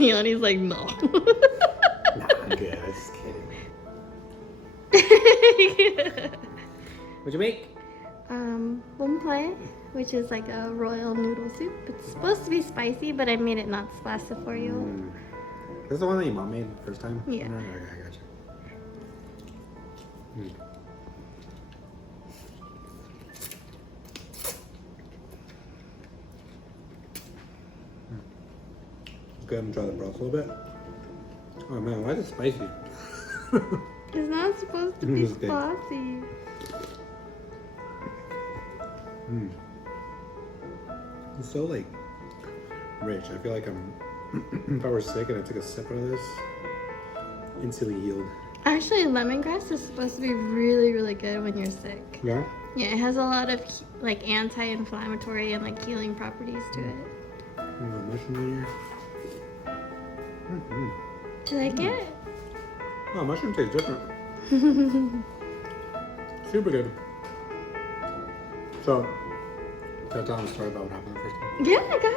Leonie's like, no. Nah, I'm good. I was just kidding. What'd you make? Bun Hue, which is like a royal noodle soup. It's supposed to be spicy, but I made it not spicy for you. This is the one that your mom made the first time? Yeah. No, I got you. Go ahead and try the broth a little bit. Oh man, why is it spicy? It's not supposed to be It's good. spicy. It's so like rich. I feel like I'm if I were sick and I took a sip of this, instantly healed. Actually, lemongrass is supposed to be really, really good when you're sick. Yeah? Yeah, it has a lot of like anti-inflammatory and like healing properties to it. Mushroom in here. Do you like it? Oh, mushroom tastes different. Super good. So, can I tell them a story about what happened the first time? Yeah, go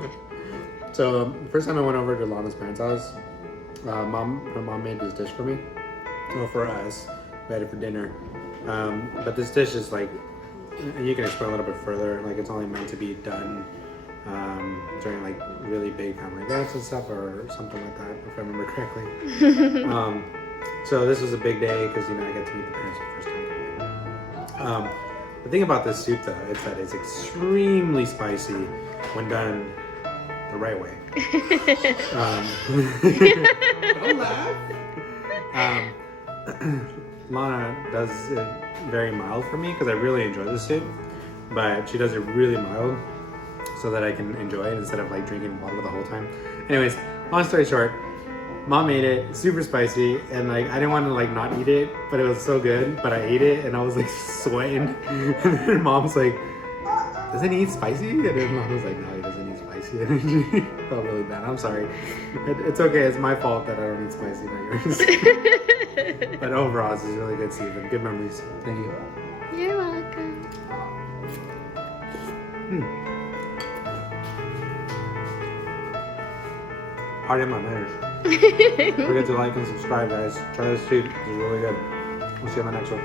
ahead. So, the first time I went over to Lana's parents' house, her mom made this dish for me. Well, for us. We had it for dinner. But this dish is like, and you can explain a little bit further, like it's only meant to be done during like really big family events and stuff or something like that, if I remember correctly. So this was a big day because, you know, I get to meet the parents for the first time. The thing about this soup though, is that it's extremely spicy when done the right way. Don't laugh. Lana does it very mild for me because I really enjoy the soup, but she does it really mild so that I can enjoy it instead of like drinking water the whole time. Anyways, long story short, Mom made it super spicy and like I didn't want to like not eat it, but it was so good. But I ate it and I was like sweating. And then Mom's like, "Doesn't he eat spicy?" And then Mom was like, "No, he doesn't eat spicy." And she felt really bad. I'm sorry. It's okay. It's my fault that I don't eat spicy, not yours. But overall, this is really good soup and good memories. Thank you. You're welcome. Pardon my manners. Don't forget to like and subscribe, guys. Try this soup. It's really good. We'll see you on the next one.